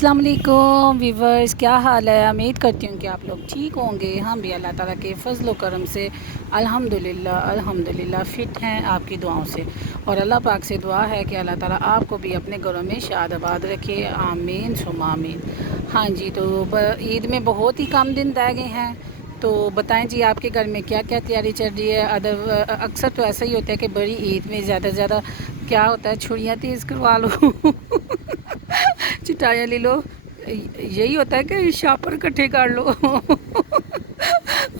अस्सलाम वालेकुम व्यूवर्स, क्या हाल है। उम्मीद करती हूँ कि आप लोग ठीक होंगे। हम भी अल्लाह ताला के फजल करम से अल्हम्दुलिल्लाह फ़िट हैं आपकी दुआओं से। और अल्लाह पाक से दुआ है कि अल्लाह ताला आपको भी अपने घरों में शाद आबाद रखे, आमीन सुम्मा आमीन। हाँ जी, तो ईद में बहुत ही कम दिन रह गए हैं। तो बताएं जी, आपके घर में क्या क्या तैयारी चल रही है। अक्सर तो ऐसा ही होता है कि बड़ी ईद में ज़्यादा से ज़्यादा क्या होता है, छुड़ियाँ तेज़ करवा लो चिटाइयाँ ले लो, यही होता है कि शापर इकट्ठे कर लो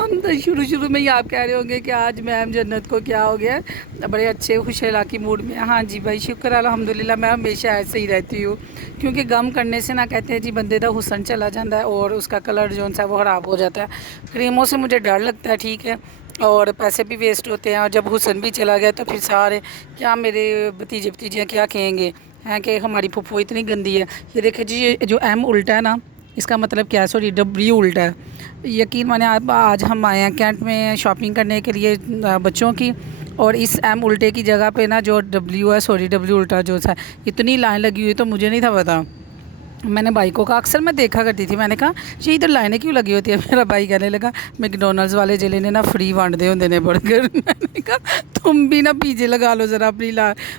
हम तो शुरू शुरू में ही आप कह रहे होंगे कि आज मैम जन्नत को क्या हो गया है, बड़े अच्छे खुश इलाकी मूड में। हाँ जी भाई, शुक्र अल्हम्दुलिल्लाह, मैं हमेशा ऐसे ही रहती हूँ। क्योंकि गम करने से ना, कहते हैं जी, बंदे का हुस्न चला जाता है और उसका कलर जो सा वो ख़राब हो जाता है। क्रीमों से मुझे डर लगता है, ठीक है, और पैसे भी वेस्ट होते हैं। और जब हुस्न भी चला गया तो फिर सारे क्या, मेरे भतीजे भतीजियाँ क्या कहेंगे हैं कि हमारी फुफ्फो इतनी गंदी है। ये देखिए जी, ये जो एम उल्टा है ना, इसका मतलब क्या है, सॉरी डब्ल्यू उल्टा है। यकीन माने आप, आज हम आए हैं कैंट में शॉपिंग करने के लिए बच्चों की, और इस एम उल्टे की जगह पे ना जो डब्ल्यू है, सॉरी डब्ल्यू उल्टा जो सा, इतनी लाइन लगी हुई तो मुझे नहीं था पता। मैंने भाई को कहा, अक्सर मैं देखा करती थी, मैंने कहा ये इधर लाइनें क्यों लगी होती है। मेरा भाई कहने लगा, मैकडोनल्ड्स वाले जिले ने ना फ्री वंडते होंगे ने बर्गर मैंने कहा तुम भी ना पीछे लगा लो ज़रा अपनी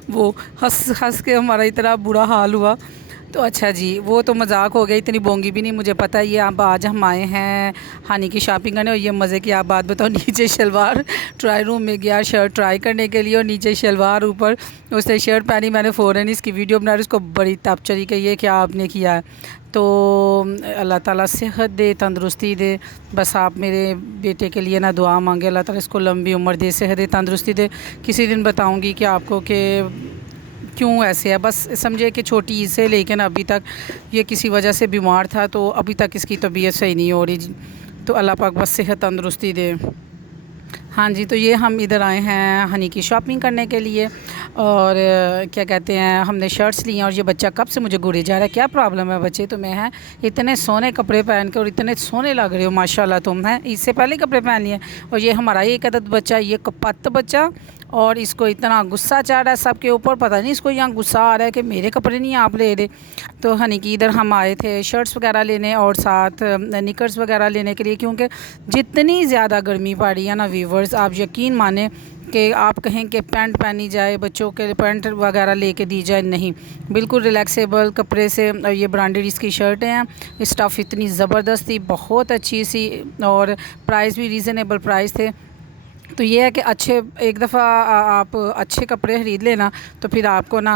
वो हंस हंस के हमारा इतना बुरा हाल हुआ। तो अच्छा जी, वो तो मजाक हो गया, इतनी बोंगी भी नहीं, मुझे पता है। ये अब आज हम आए हैं हानी की शॉपिंग करने। और ये मज़े की आप बात बताओ, नीचे शलवार, ट्राई रूम में गया शर्ट ट्राई करने के लिए, और नीचे शलवार, ऊपर उसने शर्ट पहनी। मैंने फ़ौरन इसकी वीडियो बना रही, उसको बड़ी तप चढ़ी कि ये क्या आपने किया है। तो अल्लाह ताला सेहत दे, तंदुरुस्ती दे। बस आप मेरे बेटे के लिए ना दुआ मांगे, अल्लाह ताला इसको लंबी उम्र दे, सेहत दे, तंदुरुस्ती दे। किसी दिन बताऊंगी कि आपको कि क्यों ऐसे है। बस समझे कि छोटी ईद से लेकिन अभी तक ये किसी वजह से बीमार था, तो अभी तक इसकी तबीयत सही नहीं हो रही। तो अल्लाह पाक बस सेहत तंदुरुस्ती दे। हाँ जी, तो ये हम इधर आए हैं हनी की शॉपिंग करने के लिए। और क्या कहते हैं, हमने शर्ट्स ली हैं। और ये बच्चा कब से मुझे घूरे जा रहा है, क्या प्रॉब्लम है बच्चे तुम्हें हैं, इतने सोने कपड़े पहन के और इतने सोने लग रहे हो माशाल्लाह तुम, हैं इससे पहले कपड़े पहन लिए। और ये हमारा एक अदद बच्चा, ये कपत्त बच्चा, और इसको इतना गुस्सा चढ़ रहा है सबके ऊपर, पता नहीं इसको यहाँ गुस्सा आ रहा है कि मेरे कपड़े नहीं आप ले रहे। तो हनी की इधर हम आए थे शर्ट्स वगैरह लेने और साथ निकर्स वगैरह लेने के लिए, क्योंकि जितनी ज़्यादा गर्मी पड़ रही है ना व्यूवर्स, आप यकीन माने कि आप कहें कि पैंट पहनी जाए, बच्चों के पैंट वगैरह लेके दी जाए, नहीं, बिल्कुल रिलैक्सेबल कपड़े से। ये ब्रांडेड इसकी शर्टें हैं, स्टफ़ इतनी ज़बरदस्त थी, बहुत अच्छी सी, और प्राइस भी रीज़नेबल प्राइस थे। तो ये है कि अच्छे, एक दफ़ा आप अच्छे कपड़े ख़रीद लेना, तो फिर आपको ना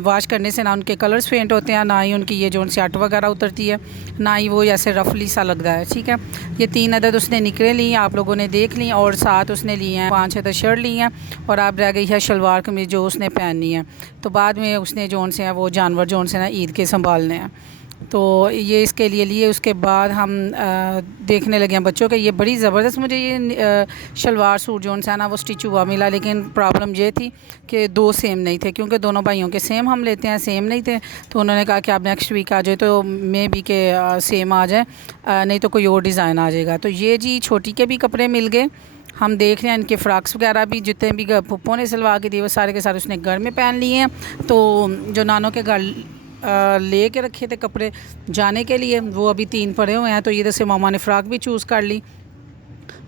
वॉश करने से ना उनके कलर्स फेंट होते हैं, ना ही उनकी ये जो स्याट वगैरह उतरती है, ना ही वो ऐसे रफली सा लगता है। ठीक है, ये 3 अदद उसने निकले ली, आप लोगों ने देख ली, और साथ उसने लिए हैं 5 अदद शर्ट ली हैं, और आप रह गई है शलवार कमीज़ जो उसने पहननी है। तो बाद में उसने जोन से हैं वो जानवर जोन से ना ईद के संभालने हैं, तो ये इसके लिए लिए। उसके बाद हम देखने लगे हैं बच्चों के, ये बड़ी ज़बरदस्त मुझे ये शलवार सूट जो है ना वो स्टिच हुआ मिला, लेकिन प्रॉब्लम ये थी कि 2 सेम नहीं थे, क्योंकि दोनों भाइयों के सेम हम लेते हैं, सेम नहीं थे। तो उन्होंने कहा कि आप नेक्स्ट वीक आ जाए, तो मे बी के सेम आ जाए, नहीं तो कोई और डिज़ाइन आ जाएगा। तो ये जी छोटी के भी कपड़े मिल गए। हम देख रहे हैं इनके फ़्रॉक्स वगैरह भी, जितने भी पप्पो ने सिलवा के दिए वो सारे के सारे उसने घर में पहन लिए हैं। तो जो नानों के घर ले के रखे थे कपड़े जाने के लिए, वो अभी 3 पड़े हुए हैं। तो इधर से मामा ने फ़्रॉक भी चूज़ कर ली,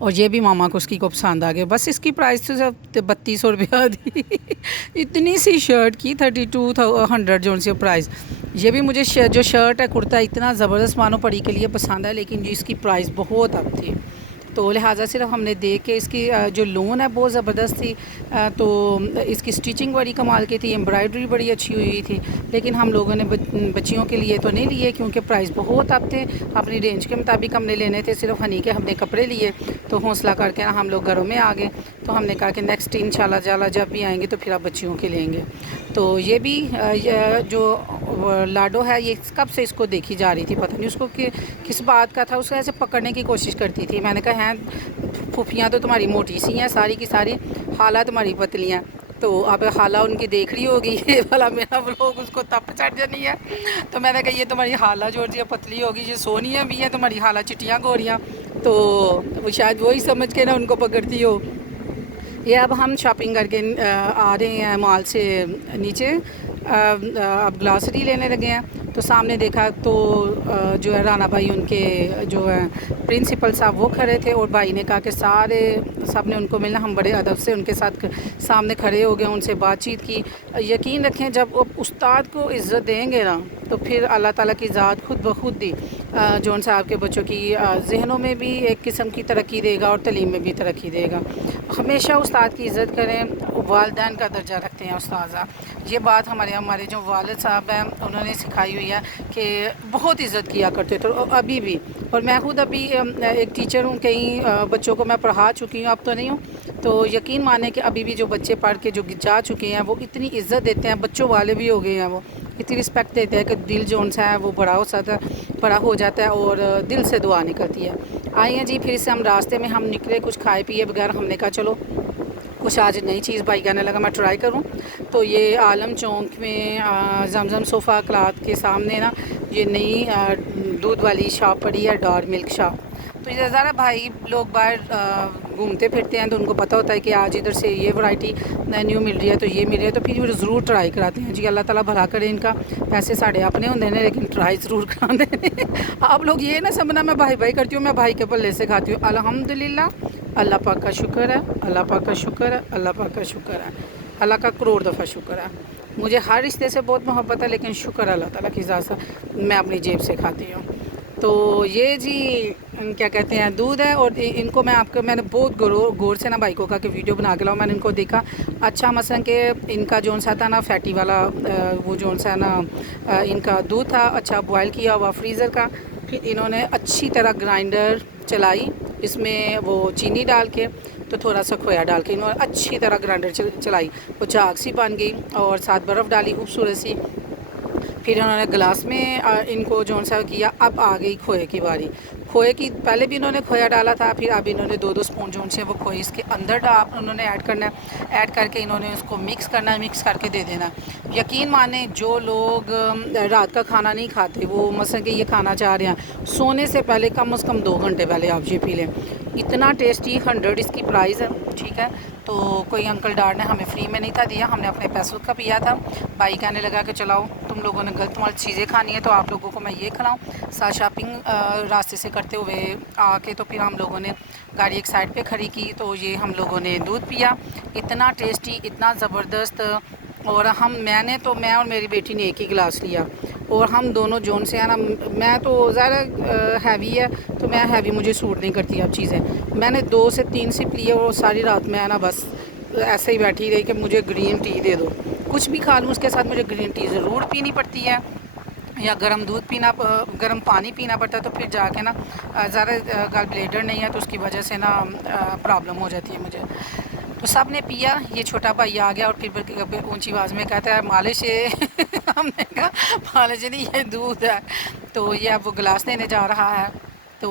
और ये भी मामा को उसकी को पसंद आ गया। बस इसकी प्राइस तो सब 3200 रुपया थी इतनी सी शर्ट की 3200 जो सी प्राइस। ये भी मुझे जो शर्ट है, कुर्ता, इतना ज़बरदस्त मानो पड़ी के लिए पसंद है, लेकिन इसकी प्राइस बहुत अब थी। तो लिहाजा सिर्फ हमने देख के, इसकी जो लोन है बहुत ज़बरदस्त थी, तो इसकी स्टिचिंग बड़ी कमाल की थी, एम्ब्रॉयडरी बड़ी अच्छी हुई थी। लेकिन हम लोगों ने बच्चियों के लिए तो नहीं लिए, क्योंकि प्राइस बहुत अब थे, अपनी रेंज के मुताबिक हमने लेने थे। सिर्फ हनी के हमने कपड़े लिए, तो हौसला करके ना हम लोग घरों में आ गए। तो हमने कहा कि नेक्स्ट इंशाल्लाह ताला जब भी आएंगे तो फिर आप बच्चियों के लेंगे। तो ये भी जो लाडो है, ये कब से इसको देखी जा रही थी, पता नहीं उसको किस बात का था, उसको ऐसे पकड़ने की कोशिश करती थी। मैंने कहा हैं फूफियाँ तो तुम्हारी मोटी सी हैं सारी की सारी, खाला तुम्हारी पतली हैं। तो अब खाला उनकी देख रही होगी ये वाला मेरा व्लॉग, उसको तप चढ़ जानी है। तो मैंने कहा ये तुम्हारी खाला जो पतली होगी, ये सोनिया भी है तुम्हारी खाला चिट्टियाँ गोरियाँ। तो वो शायद वही समझ के ना उनको पकड़ती हो। ये अब हम शॉपिंग करके आ रहे हैं मॉल से नीचे, अब ग्लासरी लेने लगे हैं। तो सामने देखा तो जो है राना भाई उनके जो है प्रिंसिपल साहब वो खड़े थे, और भाई ने कहा कि सारे सब ने उनको मिलना। हम बड़े अदब से उनके साथ सामने खड़े हो गए, उनसे बातचीत की। यकीन रखें जब उस्ताद को इज़्ज़त देंगे ना तो फिर अल्लाह ताला की ज़ात खुद ब खुद दी जौन साहब के बच्चों की जहनों में भी एक किस्म की तरक्की देगा और तलीम में भी तरक्की देगा। हमेशा उस्ताद की इज़्ज़त करें, वालिदैन का दर्जा रखते हैं उस्ताज़ा। ये बात हमारे जो वालिद साहब हैं उन्होंने सिखाई हुई है कि बहुत इज़्ज़त किया करते थे, और अभी भी। और मैं खुद अभी एक टीचर हूँ, कई बच्चों को मैं पढ़ा चुकी हूँ, अब तो नहीं हूँ। तो यकीन माने कि अभी भी जो बच्चे पढ़ के जो जा चुके हैं वो इतनी इज़्ज़त देते हैं, बच्चों वाले भी हो गए हैं, वो इतनी रिस्पेक्ट देते हैं कि दिल जो सा है वो बड़ा हो जाता है और दिल से दुआ निकलती है। आए हैं जी, फिर से हम रास्ते में हम निकले कुछ खाए पिए बगैर। हमने कहा चलो कुछ आज नई चीज़ भाई कहने लगा मैं ट्राई करूं। तो ये आलम चौक में जमजम सोफ़ा क्लाथ के सामने ना ये नई दूध वाली शॉप पड़ी है, डॉर मिल्क शॉप। तो ये ज़रा भाई लोग बाहर घूमते फिरते हैं तो उनको पता होता है कि आज इधर से ये वैरायटी न्यू मिल रही है, तो ये मिल रही है, तो फिर वो ज़रूर ट्राई कराते हैं जी। अल्लाह ताला भला करे इनका। पैसे साढ़े अपने होंगे ने लेकिन ट्राई ज़रूर कराते हैं। आप लोग ये ना समझना मैं भाई भाई करती हूँ, मैं भाई के पल्ले से खाती हूँ। अल्हम्दुलिल्लाह, अल्लाह पाक का शुक्र है, अल्लाह पाक का शुक्र है, अल्लाह पाक का शुक्र है, अल्लाह का करोड़ दफ़ा शुक्र है। मुझे हर रिश्ते से बहुत मोहब्बत है, लेकिन शुक्र अल्लाह ताला की ज़ात से मैं अपनी जेब से खाती हूँ। तो ये जी क्या कहते हैं दूध है, और इनको मैंने बहुत गौर से ना भाई को कहा कि वीडियो बना के लाओ। मैंने इनको देखा अच्छा मसलन कि इनका जौन सा था ना फैटी वाला वो जौन सा ना इनका दूध था अच्छा बॉयल किया हुआ फ्रीज़र का। फिर इन्होंने अच्छी तरह ग्राइंडर चलाई, इसमें वो चीनी डाल के तो थोड़ा सा खोया डाल के इन्होंने अच्छी तरह ग्राइंडर चलाई। वो झाग सी बन गई और साथ बर्फ़ डाली खूबसूरत सी। फिर उन्होंने गिलास में इनको जौन सा किया। अब आ गई खोए की बारी। खोए की पहले भी इन्होंने खोया डाला था, फिर अब इन्होंने 2-2 स्पून जौन से वो खोए इसके अंदर उन्होंने ऐड करना है। ऐड करके इन्होंने उसको मिक्स करना है, मिक्स करके दे देना। यकीन माने जो लोग रात का खाना नहीं खाते, वो मसलन कि ये खाना चाह रहे हैं, सोने से पहले कम से कम 2 घंटे पहले आप ये पी लें। इतना टेस्टी, 100 इसकी प्राइस है, ठीक है। तो कोई अंकल डार ने हमें फ्री में नहीं था दिया, हमने अपने पैसों का पिया था। भाई कहने लगा कि चलाओ तुम लोगों ने गलत मलत चीज़ें खानी है तो आप लोगों को मैं ये खिलाऊँ। साथ शॉपिंग रास्ते से करते हुए आके तो फिर हम लोगों ने गाड़ी एक साइड पे खड़ी की, तो ये हम लोगों ने दूध पिया। इतना टेस्टी, इतना ज़बरदस्त। और मैं और मेरी बेटी ने एक ही गिलास लिया, और हम दोनों जोन से है ना, मैं तो ज़्यादा हैवी है तो मैं हैवी मुझे सूट नहीं करती अब चीज़ें। मैंने 2 से 3 सिप लिए और सारी रात में है ना बस ऐसे ही बैठी रही कि मुझे ग्रीन टी दे दो। कुछ भी खा लूँ उसके साथ मुझे ग्रीन टी ज़रूर पीनी पड़ती है, या गर्म दूध गर्म पानी पीना पड़ता है। तो फिर जाके ना ज़्यादा गल ब्लेडर नहीं है तो उसकी वजह से ना प्रॉब्लम हो जाती है मुझे। तो सब ने पिया। ये छोटा भाई आ गया और फिर ऊंची आवाज़ में कहता है मालिश है। हमने कहा मालिश नहीं, ये दूध है। तो ये अब वो गिलास देने जा रहा है। तो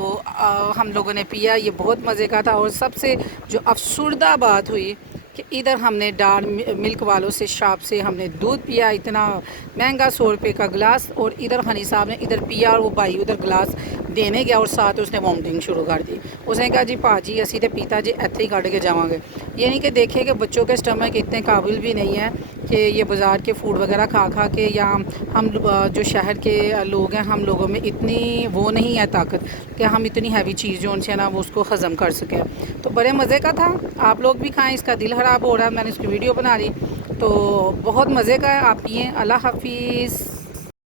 हम लोगों ने पिया, ये बहुत मज़े का था। और सबसे जो अफसुर्दा बात हुई कि इधर हमने डार मिल्क वालों से शॉप से हमने दूध पिया, इतना महंगा 100 रुपये का गिलास, और इधर हनी साहब ने इधर पिया और वो भाई उधर गिलास देने गया और साथ उसने वॉमिटिंग शुरू कर दी। उसने कहा जी भाजी असी तो पीता जी इत्थे ही कढ़ के जावांगे। ये नहीं कि देखे कि बच्चों के स्टमक इतने काबिल भी नहीं है कि ये बाज़ार के फूड वगैरह खा खा के, या हम जो शहर के लोग हैं हम लोगों में इतनी वो नहीं है ताकत कि हम इतनी हैवी चीज़ जो उनसे ना वो उसको हज़म कर सकें। तो बड़े मज़े का था, आप लोग भी खाएं। इसका दिल ख़राब हो रहा है, मैंने इसकी वीडियो बना ली, तो बहुत मज़े का है, आप पिएँ। अल्लाह हाफिज़।